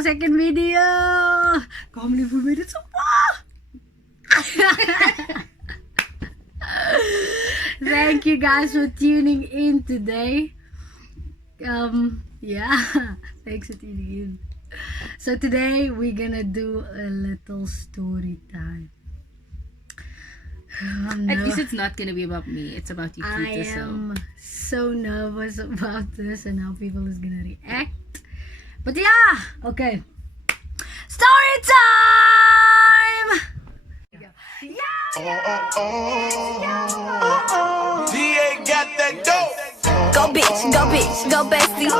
our second video. Can't believe we made it so far. Thank you guys for tuning in today. Yeah, thanks for tuning in. So today we're gonna do a little story time. At least it's not gonna be about me. It's about you. I am so nervous about this and how people is gonna react. But yeah, okay. Story time! DA got that dope. Go bitch, go bestie.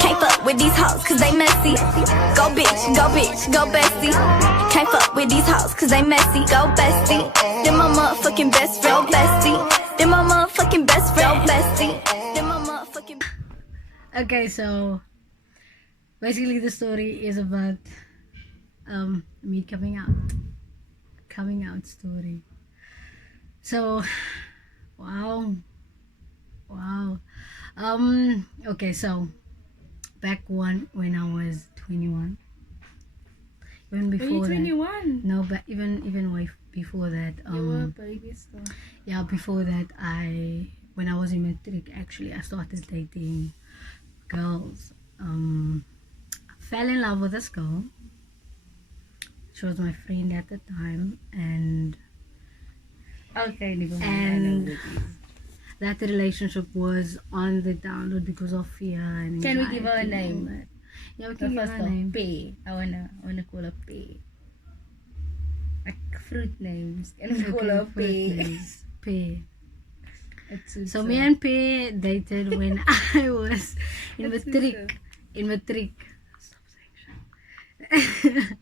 Can't fuck with these hoes cause they messy. Go bitch, go bestie. Can't fuck with these hoes cause they messy. Go bestie. They're my motherfucking best friend, bestie. They're my motherfucking best friend, bestie. They're my motherfucking. Okay, so basically the story is about me coming out story. So wow. Okay, so back when I was 21, even before When you're 21? that, no, but even way before that, You were a baby still. yeah, before that, when I was in matric, actually I started dating girls. Fell in love with this girl. She was my friend at the time, and Okay, never mind. And- I know what it is. that relationship was on the download because of fear and Can we give her a anxiety and all name? that. Yeah, we The can give first her a one, name. P. I wanna call her P. Like fruit names. Can we call her P? P. It suits So her. me and P dated when I was in It suits matric. In matric. Stop saying shit.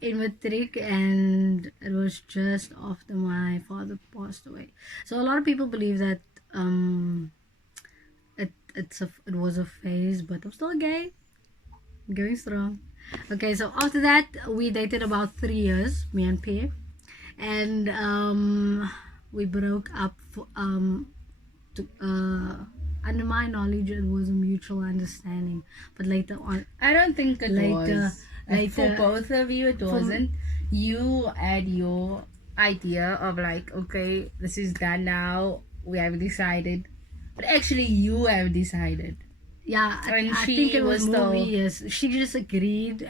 In matric, and it was just after my father passed away. So a lot of people believe that it was a phase, but I'm still gay, going strong. Okay, so after that we dated about 3 years, me and P, and we broke up under my knowledge it was a mutual understanding, but later on, I don't think it was. Like, for later- both of you, it wasn't. You had your idea of like, okay, this is done now. We have decided. But actually, you have decided. yeah, And I she think it was was more still- years. She just agreed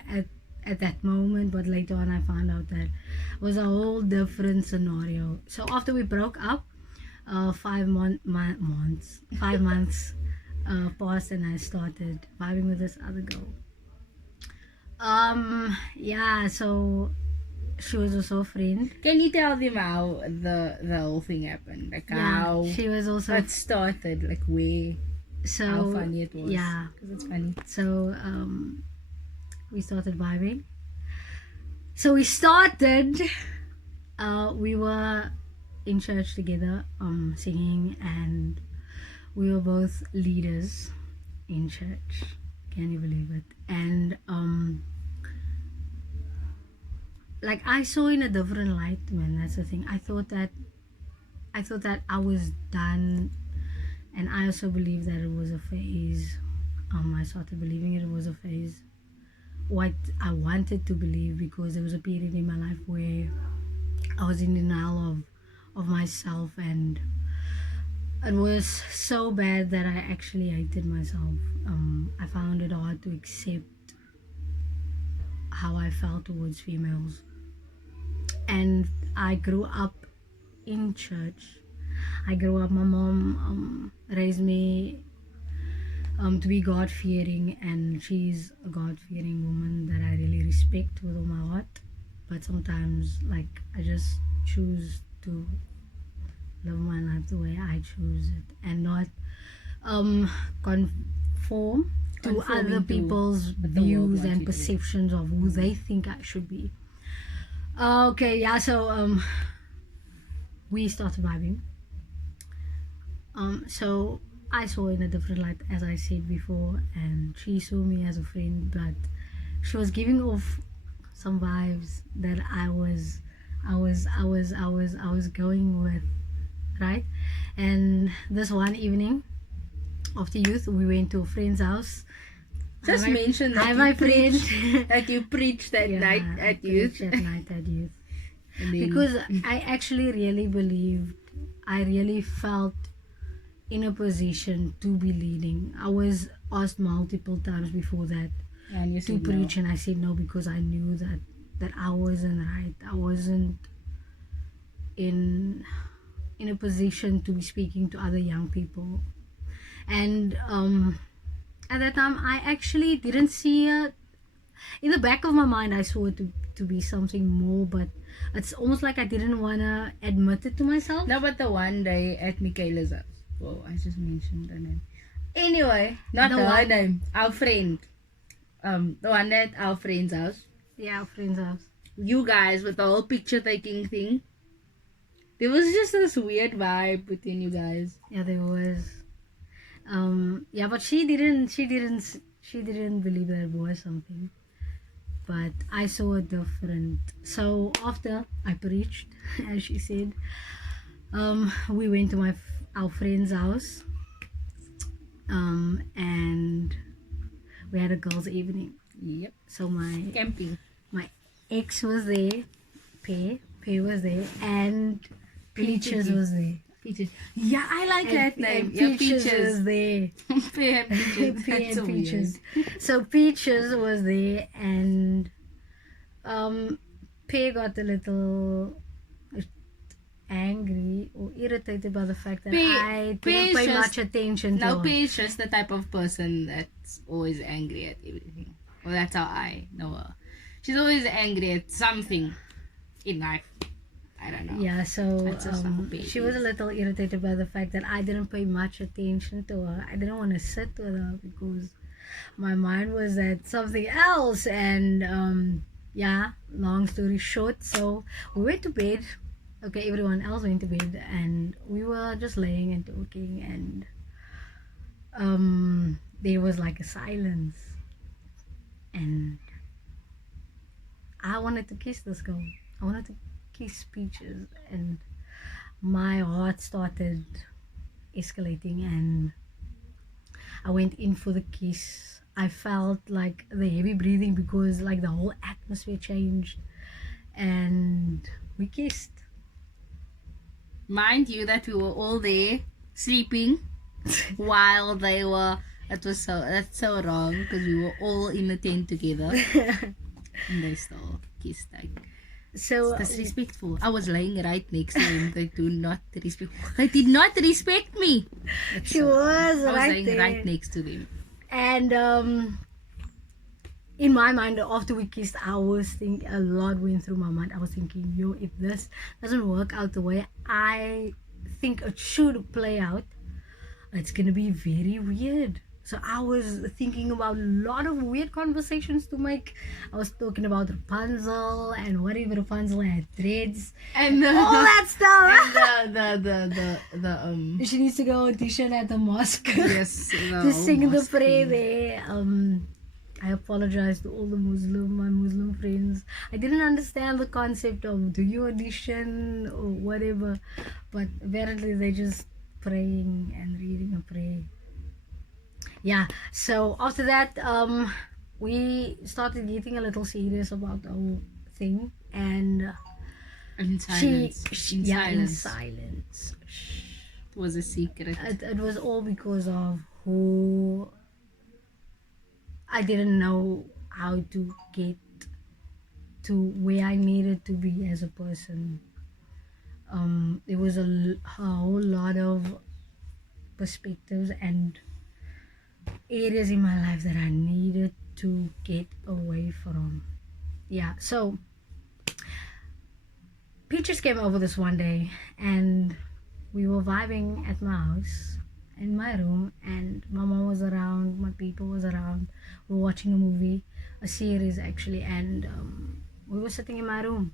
at that moment, but later on I found out that it was a whole different scenario. So after we broke up, 5 months passed, and I started vibing with this other girl. Yeah, so she was also a friend. Can you tell them how the whole thing happened? Like how Yeah, she was also it started, like where, so how funny it was. yeah. Because it's funny. So we started vibing. So we started. We were in church together, singing, and we were both leaders in church. Can you believe it? And like I saw in a different light, man. That's the thing. I thought that I was done, and I also believed that it was a phase. I started believing it was a phase. What I wanted to believe, because there was a period in my life where I was in denial of myself, and it was so bad that I actually hated myself. I found it hard to accept how I felt towards females. And I grew up in church. I grew up, my mom raised me to be God-fearing, and she's a God-fearing woman that I really respect with all my heart. But sometimes, like, I just choose to live my life the way I choose it, and not conform to Conforming other to people's what the world views wants you and to do. perceptions of who they think I should be. Okay, yeah, so we started vibing. So I saw in a different light, as I said before, and she saw me as a friend, but she was giving off some vibes that I was going with, right? And this one evening after youth, we went to a friend's house. Just mention that Hi, you my friend. preached, that you preached at night at youth. Preach at night at youth. And then- Because I actually really believed, I really felt in a position to be leading. I was asked multiple times before that and you to said no. preach, and I said no because I knew that I wasn't right. I wasn't in a position to be speaking to other young people. And at that time, I actually didn't see it. In the back of my mind, I saw it to be something more, but it's almost like I didn't want to admit it to myself. No, but the one day at Michaela's house. Whoa, I just mentioned her name. Anyway, not The her one- name. Our friend. The one at our friend's house. Yeah, our friend's house. You guys with the whole picture taking thing. There was just this weird vibe between you guys. Yeah, there was. Yeah, but she didn't believe that it was something. But I saw it different. So after I preached, as she said, we went to our friend's house, and we had a girls' evening. Yep. So my Camping. ex was there, Pay was there, and Peaches was there. Peaches. Yeah, I like that name. And Yeah, Peaches was Peaches. there. Peaches. Peaches. That's so Peaches. weird. So Peaches was there, and Pay got a little angry or irritated by the fact that I didn't pay Peaches- much attention to No, her. Paige is just the type of person that's always angry at everything. Well, that's how I know her. She's always angry at something in life. I don't know. Yeah, so That's just how Pay she was a is. little irritated by the fact that I didn't pay much attention to her. I didn't want to sit with her because my mind was at something else. And yeah, long story short, so we went to bed. Okay, everyone else went to bed, and we were just laying and talking, and there was like a silence, and I wanted to kiss this girl. I wanted to kiss Peaches, and my heart started escalating, and I went in for the kiss. I felt like the heavy breathing because like the whole atmosphere changed, and we kissed. Mind you that we were all there sleeping while they were. That's so wrong because we were all in the tent together and they still kissed. Like, So disrespectful. I was laying right next to them. They do not respect. They did not respect me. That's she so wrong. was I was right laying there. right next to them. And in my mind, after we kissed, I was thinking, a lot went through my mind. I was thinking, yo, if this doesn't work out the way I think it should play out, it's gonna be very weird. So I was thinking about a lot of weird conversations to make. I was talking about Rapunzel and what if Rapunzel had dreads, And all that stuff. the She needs to go audition at the mosque. yes To sing the mosque prayer thing. there. I apologize to all my Muslim friends. I didn't understand the concept of do you audition or whatever, but apparently they're just praying and reading a prayer. Yeah, so after that, we started getting a little serious about the whole thing, and In silence. In in silence. silence. It was a secret. It was all because of who I didn't know how to get to where I needed to be as a person. There was a whole lot of perspectives and areas in my life that I needed to get away from. Yeah, so Peaches came over this one day, and we were vibing at my house in my room, and my mom was around, my people was around. We were watching a movie, a series actually, and we were sitting in my room,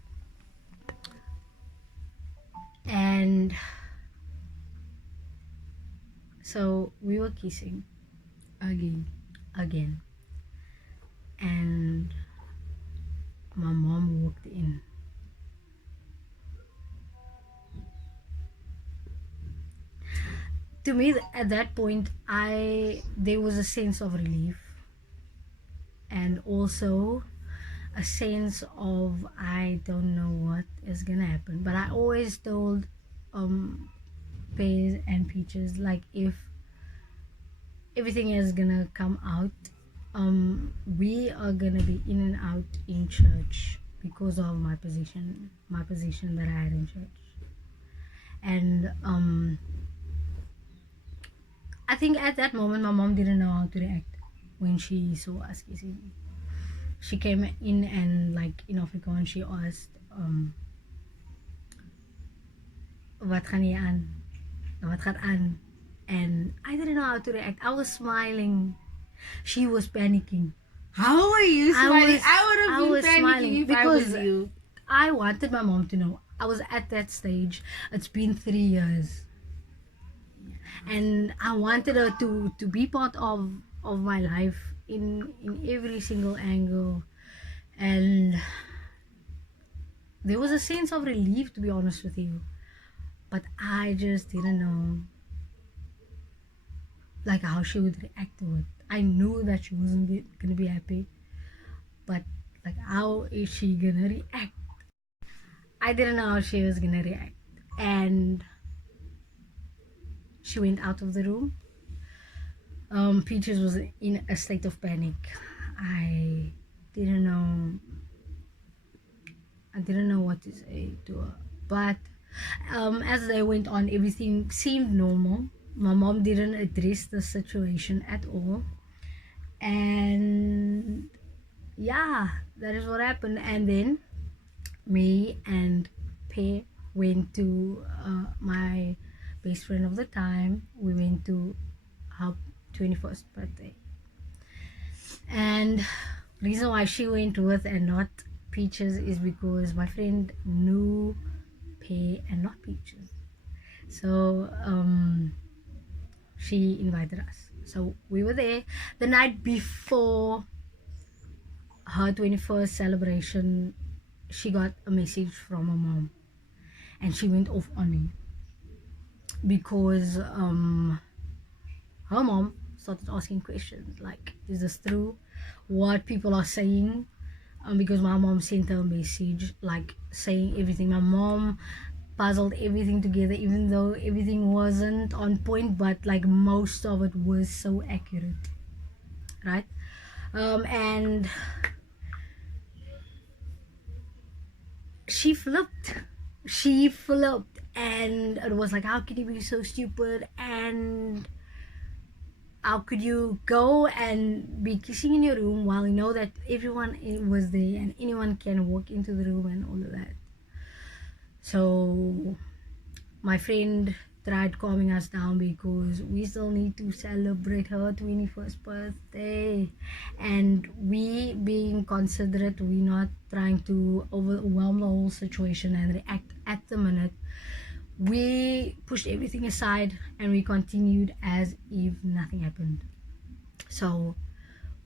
and so we were kissing again, and my mom walked in. To me, at that point, there was a sense of relief, and also a sense of I don't know what is gonna happen. But I always told Pears and Peaches, like, if everything is gonna come out, we are gonna be in and out in church because of my position that I had in church. And I think at that moment my mom didn't know how to react when she saw us kissing. She came in and, like, in Afrikaans she asked, wat gaan jy aan? Wat gaat aan? And I didn't know how to react. I was smiling. She was panicking. How are you smiling? I would have been panicking smiling if I was because you. I wanted my mom to know. I was at that stage. It's been 3 years. And I wanted her to be part of my life in every single angle. And there was a sense of relief, to be honest with you. But I just didn't know, like, how she would react to it. I knew that she wasn't gonna be happy, but, like, how is she gonna react? I didn't know how she was gonna react. And she went out of the room. Peaches was in a state of panic. I didn't know what to say to her. But as they went on, everything seemed normal. My mom didn't address the situation at all. And yeah, that is what happened. And then me and Pe went to my best friend of the time. We went to her 21st birthday. And reason why she went with and not Peaches is because my friend knew Pe and not Peaches. So she invited us. So we were there the night before her 21st celebration. She got a message from her mom, and she went off on me because her mom started asking questions like, is this true what people are saying? Because my mom sent her a message, like, saying everything. My mom puzzled everything together, even though everything wasn't on point, but, like, most of it was so accurate, right? And she flipped, and it was like, how can you be so stupid, and how could you go and be kissing in your room while you know that everyone was there and anyone can walk into the room and all of that. So my friend tried calming us down because we still need to celebrate her 21st birthday, and we being considerate, we're not trying to overwhelm the whole situation and react at the minute. We pushed everything aside and we continued as if nothing happened. So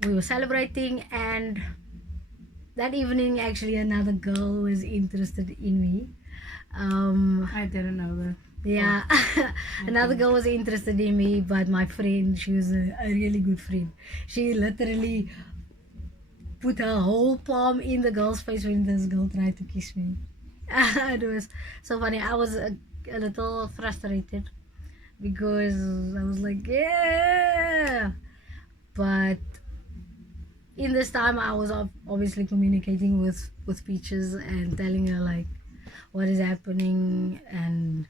we were celebrating, and that evening actually another girl was interested in me. I didn't know that. Yeah. Another girl was interested in me, but my friend, she was a really good friend. She literally put her whole palm in the girl's face when this girl tried to kiss me. It was so funny. I was a little frustrated because I was like, yeah, but in this time I was obviously communicating with Peaches and telling her, like, what is happening, and,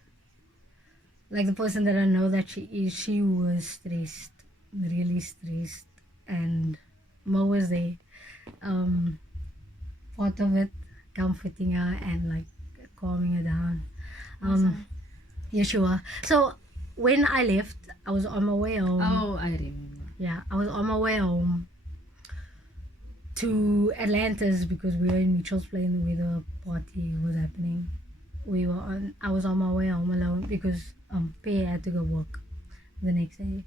like, the person that I know that she was stressed, really stressed, and Mo was there, part of it comforting her and, like, calming her down. Awesome. Yeshua. So when I left, I was on my way home. Oh, I remember. Yeah, I was on my way home to Atlantis because we were in Mitchell's Plain where the party was happening. I was on my way home alone because Pe had to go work the next day.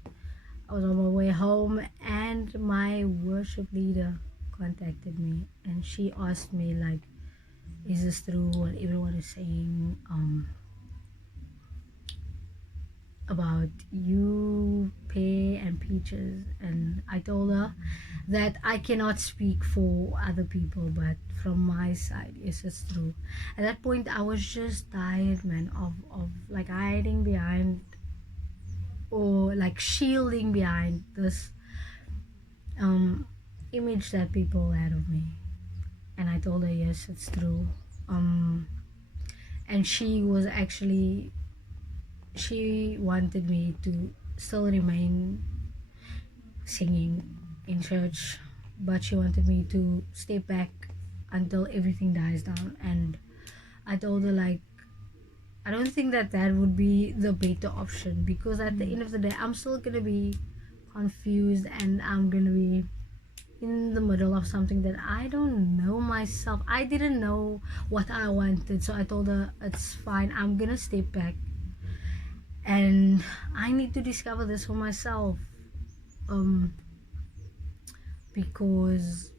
I was on my way home and my worship leader contacted me and she asked me, like, is this true what everyone is saying about you, Pe and Peaches? And I told her that I cannot speak for other people, but from my side, yes, it's true. At that point, I was just tired, man, of like hiding behind or like shielding behind this um image that people had of me. And I told her, yes, it's true. And she wanted me to still remain singing in church, but she wanted me to stay back until everything dies down. And I told her, like, I don't think that would be the better option, because at the end of the day, I'm still gonna be confused and I'm gonna be in the middle of something that I don't know myself. I didn't know what I wanted, so I told her it's fine, I'm gonna step back and I need to discover this for myself, because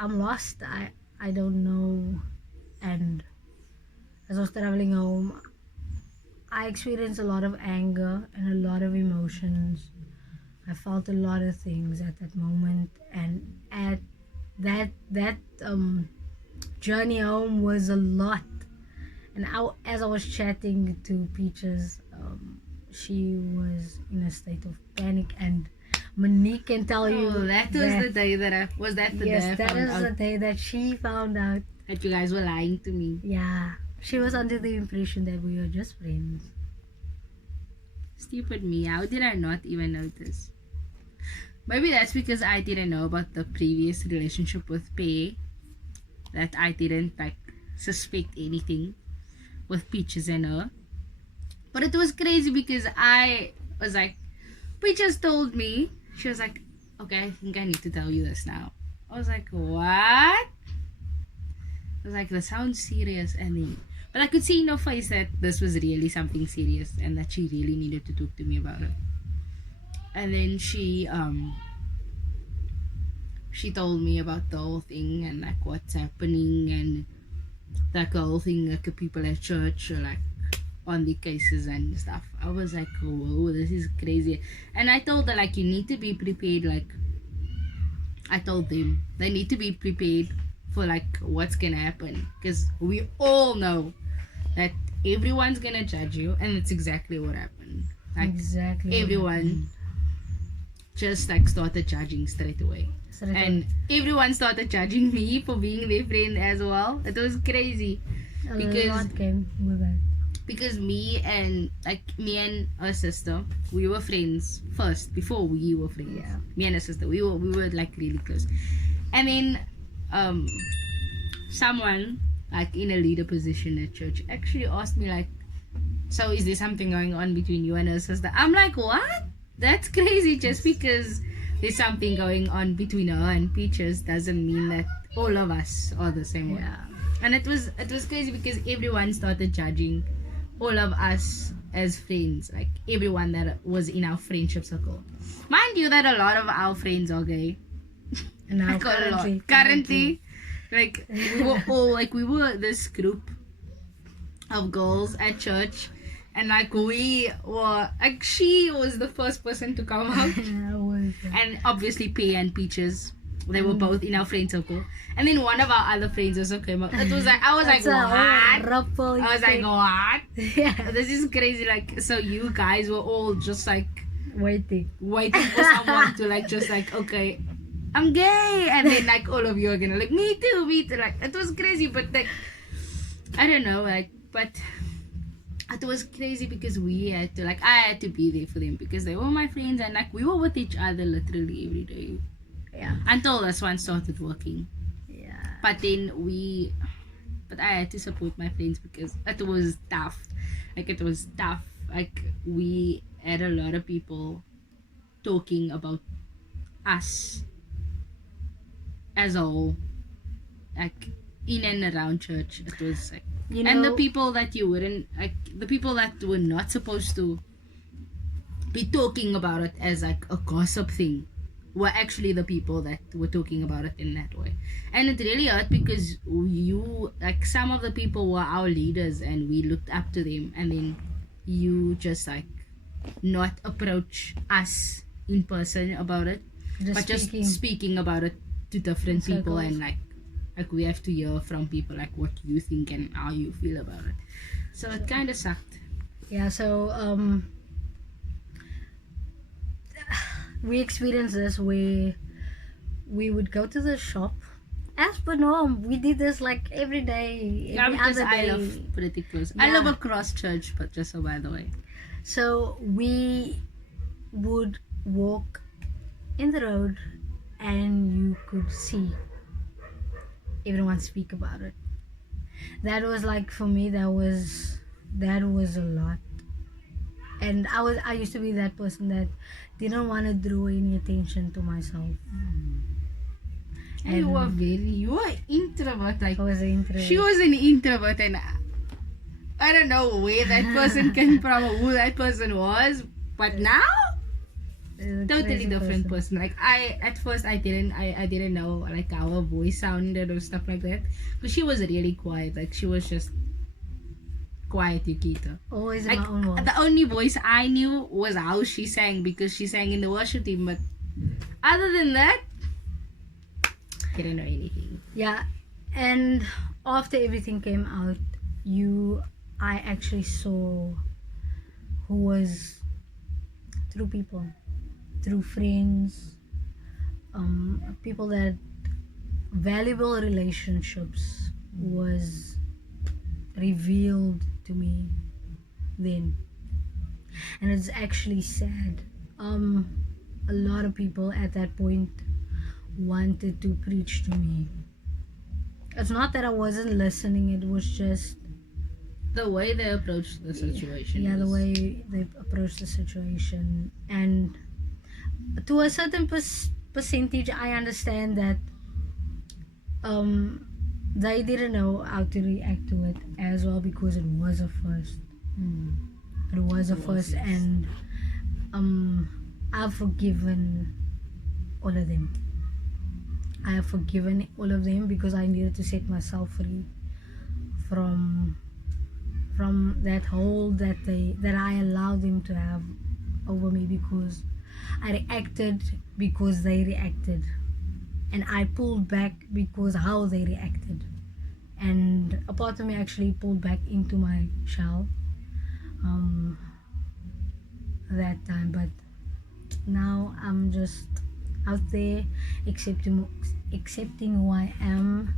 I'm lost. I don't know. And as I was traveling home, I experienced a lot of anger and a lot of emotions. I felt a lot of things at that moment, and at that journey home was a lot. And as I was chatting to Peaches, she was in a state of panic, and Monique can tell you that was the day that I was that the yes, day I that found is out the day that she found out. that you guys were lying to me. Yeah, she was under the impression that we were just friends. Stupid me. How did I not even notice? Maybe that's because I didn't know about the previous relationship with Pei, that I didn't like suspect anything with Peaches and her. But it was crazy because I was like, Peaches told me, she was like, okay, I think I need to tell you this now. I was like, what? I was like, that sounds serious. And then, but I could see in her face that this was really something serious and that she really needed to talk to me about it. And then she told me about the whole thing and like what's happening, and like the whole thing, like the people at church or like on the cases and stuff. I was like, whoa, this is crazy. And I told her, like, you need to be prepared. Like, I told them they need to be prepared for like what's gonna happen, because we all know that everyone's gonna judge you, and it's exactly what happened. Like, Exactly. everyone just like started judging straight away. And everyone started judging me for being their friend as well. It was crazy a lot came with that. because me and her sister, we were friends first before we were friends. Yeah. Me and her sister, we were like really close. And then someone like in a leader position at church actually asked me, like, so is there something going on between you and her sister? I'm like, what? That's crazy. Just because there's something going on between her and Peaches doesn't mean that all of us are the same way. Yeah. And it was crazy because everyone started judging all of us as friends, like everyone that was in our friendship circle. Mind you that a lot of our friends are gay. And now Like, a lot. Currently, like we were all like, we were this group of girls at church, and like we were like, she was the first person to come out. And obviously Pei and Peaches, they were both in our friend circle. And then one of our other friends also came up. It was like, I was like, what? I was like, what? Yeah. This is crazy. Like, so you guys were all just like Waiting. for someone to like, just like, okay, I'm gay. And then like all of you are gonna like, me too. Like, it was crazy. But like, I don't know, like, but it was crazy because we had to, like, I had to be there for them because they were my friends, and like we were with each other literally every day. Yeah. Until this one started working. Yeah. But then I had to support my friends because it was tough. Like, it was tough. Like, we had a lot of people talking about us as a whole, like in and around church. It was like, and the people that you wouldn't, like, the people that were not supposed to be talking about it as like a gossip thing were actually the people that were talking about it in that way. And it really hurt because you, like, some of the people were our leaders and we looked up to them, and then you just like not approach us in person about it. but just speaking about it to different people, and like we have to hear from people like what you think and how you feel about it. So it kind of sucked. Yeah, so we experienced this where we would go to the shop. As per norm, we did this like every day, every Because other I day. love pretty close. Yeah. I love across church, but just so by the way. So we would walk in the road and you could see everyone speak about it. That was like, for me, that was a lot. And I used to be that person that didn't want to draw any attention to myself. And you were introvert. Like I was an introvert. she was an introvert, and I don't know where that person came from or who that person was, but now totally different person. Like at first I didn't know like how her voice sounded or stuff like that, because she was really quiet. Like she was just quiet, Yukita. Always in Like my own world. the only voice I knew was how she sang, because she sang in the worship team. But other than that, didn't know anything. Yeah, and after everything came out, I actually saw who was through people, through friends, people that valuable relationships was revealed to me then, and it's actually sad. A lot of people at that point wanted to preach to me. It's not that I wasn't listening, it was just The way they approached the situation. the was- way they approached the situation. And to a certain percentage, I understand that they didn't know how to react to it as well, because it was a first. It was a first, yes. and I've forgiven all of them. I have forgiven all of them because I needed to set myself free from that hold that I allowed them to have over me, because I reacted because they reacted, and I pulled back because how they reacted, and a part of me actually pulled back into my shell that time. But now I'm just out there accepting who I am,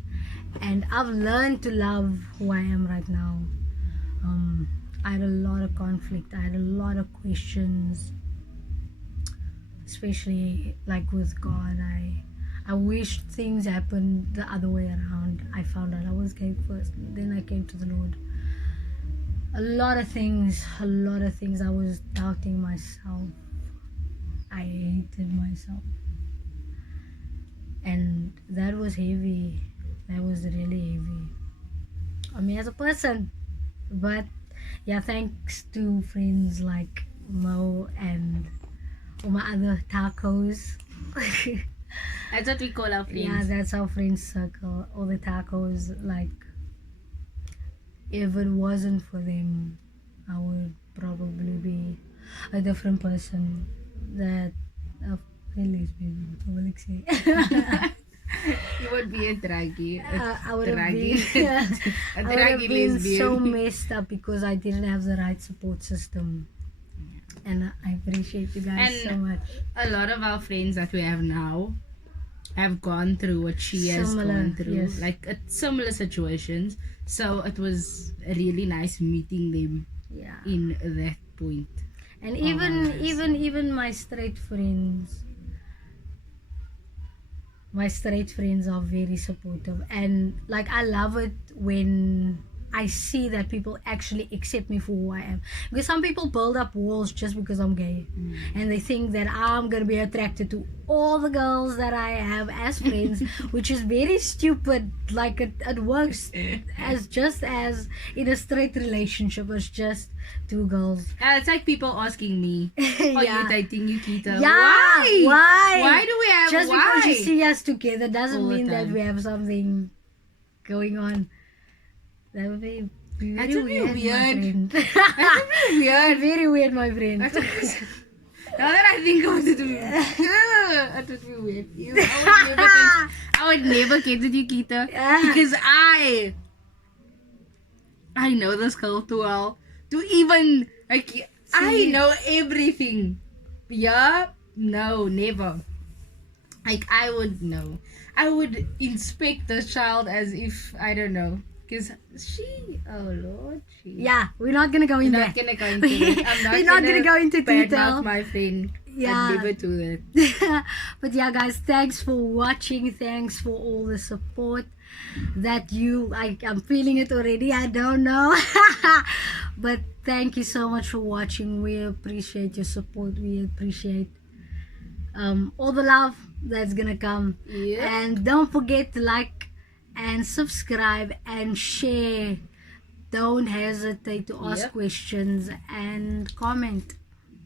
and I've learned to love who I am right now. I had a lot of conflict, I had a lot of questions, especially like with God. I wished things happened the other way around. I found out I was gay first, then I came to the Lord. A lot of things I was doubting myself. I hated myself, and that was heavy. That was really heavy on me as a person. But yeah, thanks to friends like Mo and all my other tacos. That's what we call our friends. Yeah, that's our friend circle. All the tacos, like, if it wasn't for them, I would probably be a different person. That really lesbian, what will I say? You would be a draggy. I would have draggy. been, A I would have draggy been lesbian. so messed up because I didn't have the right support system. And I appreciate you guys And so much. A lot of our friends that we have now have gone through what she has Similar, gone through, yes. like similar situations. So it was really nice meeting them Yeah. in that point. And yes. even my straight friends are very supportive, and like I love it when I see that people actually accept me for who I am, because some people build up walls just because I'm gay, and they think that I'm gonna be attracted to all the girls that I have as friends, which is very stupid. Like it works as just as in a straight relationship, it's just two girls. It's like people asking me, "Are Yeah. you dating Yukita?" Yeah, why? Why do we have? Just why? because you see us together doesn't All the mean that time. we have something going on. That would be very That would be weird, my weird. friend. That's a bit weird. Very weird, my friend. That's a bit- Now that I think about it, it would be weird. I would never get with you, Kita, because I know this girl too well to even like. I know everything. Yeah, no, never. Like I would know. I would inspect the child as if I don't know. Because oh Lord, Yeah, we're not gonna go in we're there. not gonna go into it. I'm not We're not gonna go into badmouth detail. my friend. Yeah. I'd never do that. But yeah, guys, thanks for watching. Thanks for all the support that I'm feeling it already. I don't know. But thank you so much for watching. We appreciate your support. We appreciate all the love that's gonna come. Yeah. And don't forget to like and subscribe and share. Don't hesitate to ask Yep. questions and comment.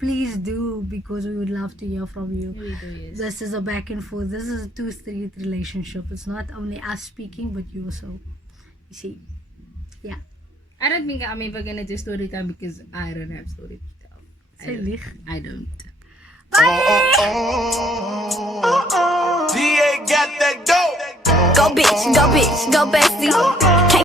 Please do, because we would love to hear from you. We do, yes. This is a back and forth. This is a 2-3 relationship. It's not only us speaking, but you also. You see, yeah. I don't think I'm ever gonna do story time because I don't have story to tell. Say lieg. I don't. DA got that dope. Go bitch, go bestie.